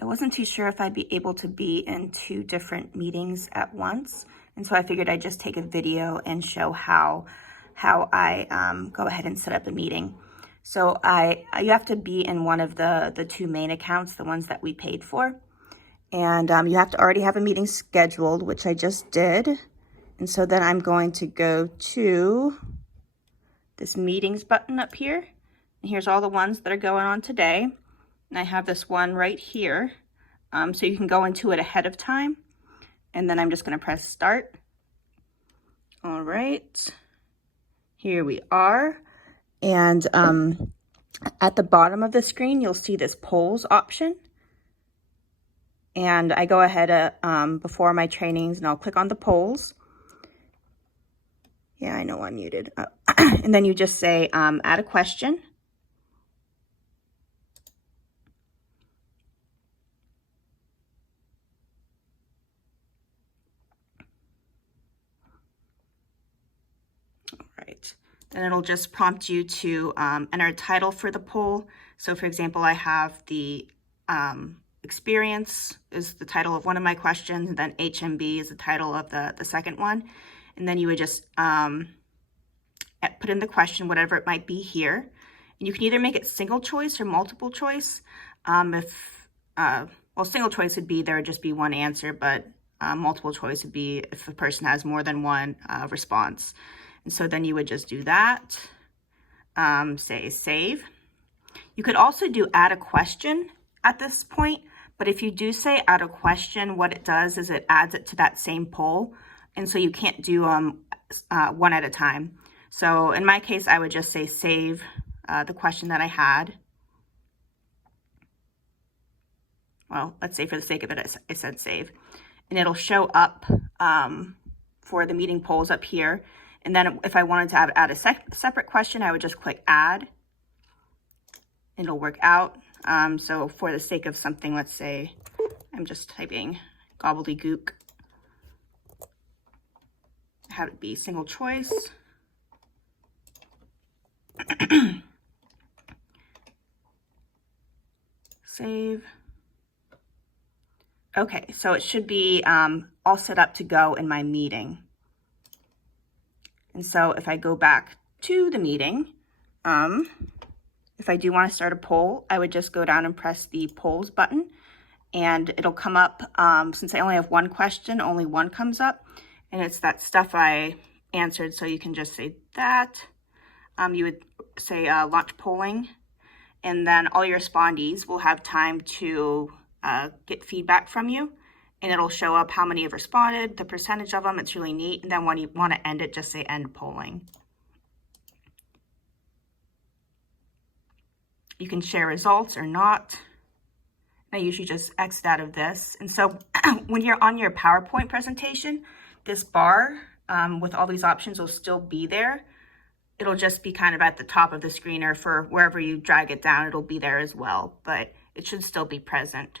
I wasn't too sure if I'd be able to be in 2 different meetings at once. And so I figured I'd just take a video and show how I go ahead and set up a meeting. So you have to be in one of the 2 main accounts, the ones that we paid for. And you have to already have a meeting scheduled, which I just did. And so then I'm going to go to this meetings button up here. And here's all the ones that are going on today. And I have this one right here. So you can go into it ahead of time. And then I'm just going to press start. All right. Here we are. And at the bottom of the screen, you'll see this polls option. And I go ahead before my trainings and I'll click on the polls. Yeah, I know I'm muted. And then you just say add a question. All right. Then it'll just prompt you to enter a title for the poll. So for example, I have the experience is the title of one of my questions, and then HMB is the title of the second one. And then you would just put in the question, whatever it might be here. And you can either make it single choice or multiple choice. Well, single choice would be there would just be one answer, but multiple choice would be if a person has more than one response. And so then you would just do that, say save. You could also do add a question at this point, but if you do say add a question, what it does is it adds it to that same poll. And so you can't do one at a time. So in my case, I would just say save the question that I had. Well, let's say for the sake of it, I said save. And it'll show up for the meeting polls up here. And then if I wanted to add a separate question, I would just click add. It'll work out. So for the sake of something, let's say I'm just typing gobbledygook. Have it be single choice. Save. Okay, so it should be all set up to go in my meeting. And so if I go back to the meeting, if I do want to start a poll, I would just go down and press the polls button, and it'll come up. Since I only have one question, only one comes up, and it's that stuff I answered. So you can just say that. You would say launch polling, and then all your respondees will have time to get feedback from you, and it'll show up how many have responded, the percentage of them. It's really neat. And then when you want to end it, just say end polling. You can share results or not. I usually just exit out of this. And so when you're on your PowerPoint presentation, this bar with all these options will still be there. It'll just be kind of at the top of the screen, or for wherever you drag it down, it'll be there as well, but it should still be present.